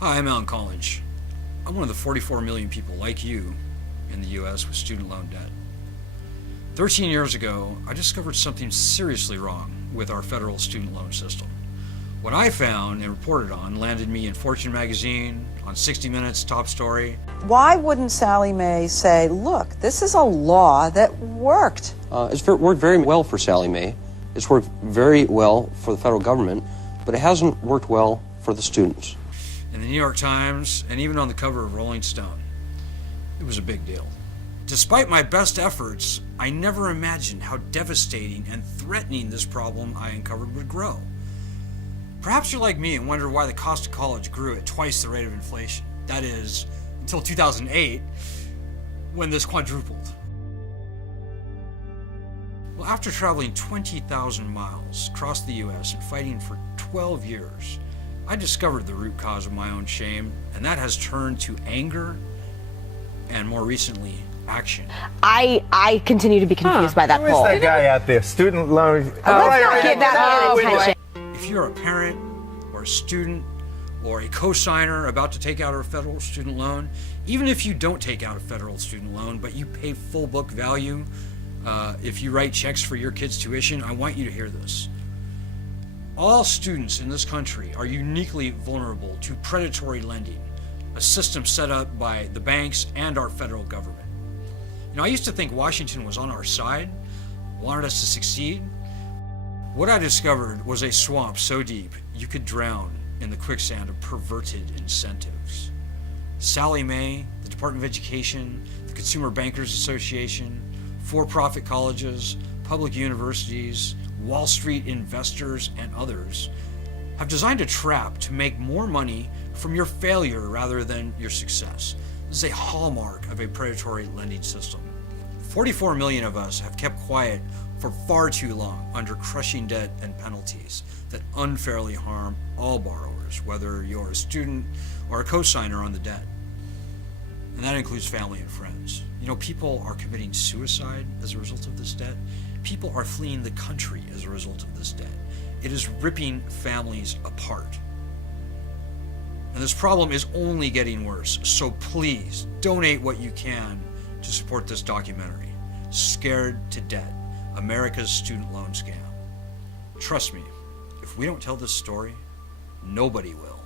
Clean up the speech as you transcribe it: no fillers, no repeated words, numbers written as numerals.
Hi, I'm Alan Collinge. I'm one of the 44 million people like you in the U.S. with student loan debt. 13 years ago, I discovered something seriously wrong with our federal student loan system. What I found and reported on landed me in Fortune magazine, on 60 Minutes top story. Why wouldn't Sallie Mae say, look, this is a law that worked? It's worked very well for Sallie Mae. It's worked very well for the federal government, but it hasn't worked well for the students. In the New York Times, and even on the cover of Rolling Stone. It was a big deal. Despite my best efforts, I never imagined how devastating and threatening this problem I uncovered would grow. Perhaps you're like me and wonder why the cost of college grew at twice the rate of inflation. That is, until 2008, when this quadrupled. Well, after traveling 20,000 miles across the U.S. and fighting for 12 years, I discovered the root cause of my own shame, and that has turned to anger and, more recently, action. I continue to be confused by that poll. Who is that guy out there? Student loan. Let's not give that man attention. If you're a parent or a student or a co-signer about to take out a federal student loan, even if you don't take out a federal student loan, but you pay full book value, if you write checks for your kids' tuition, I want you to hear this. All students in this country are uniquely vulnerable to predatory lending, a system set up by the banks and our federal government. You know, I used to think Washington was on our side, wanted us to succeed. What I discovered was a swamp so deep you could drown in the quicksand of perverted incentives. Sallie Mae, the Department of Education, the Consumer Bankers Association, for-profit colleges, public universities, Wall Street investors, and others have designed a trap to make more money from your failure rather than your success. This is a hallmark of a predatory lending system. 44 million of us have kept quiet for far too long under crushing debt and penalties that unfairly harm all borrowers, whether you're a student or a co-signer on the debt. And that includes family and friends. You know, people are committing suicide as a result of this debt. People are fleeing the country as a result of this debt. It is ripping families apart. And this problem is only getting worse. So please donate what you can to support this documentary, Scared to Debt, America's Student Loan Scam. Trust me, if we don't tell this story, nobody will.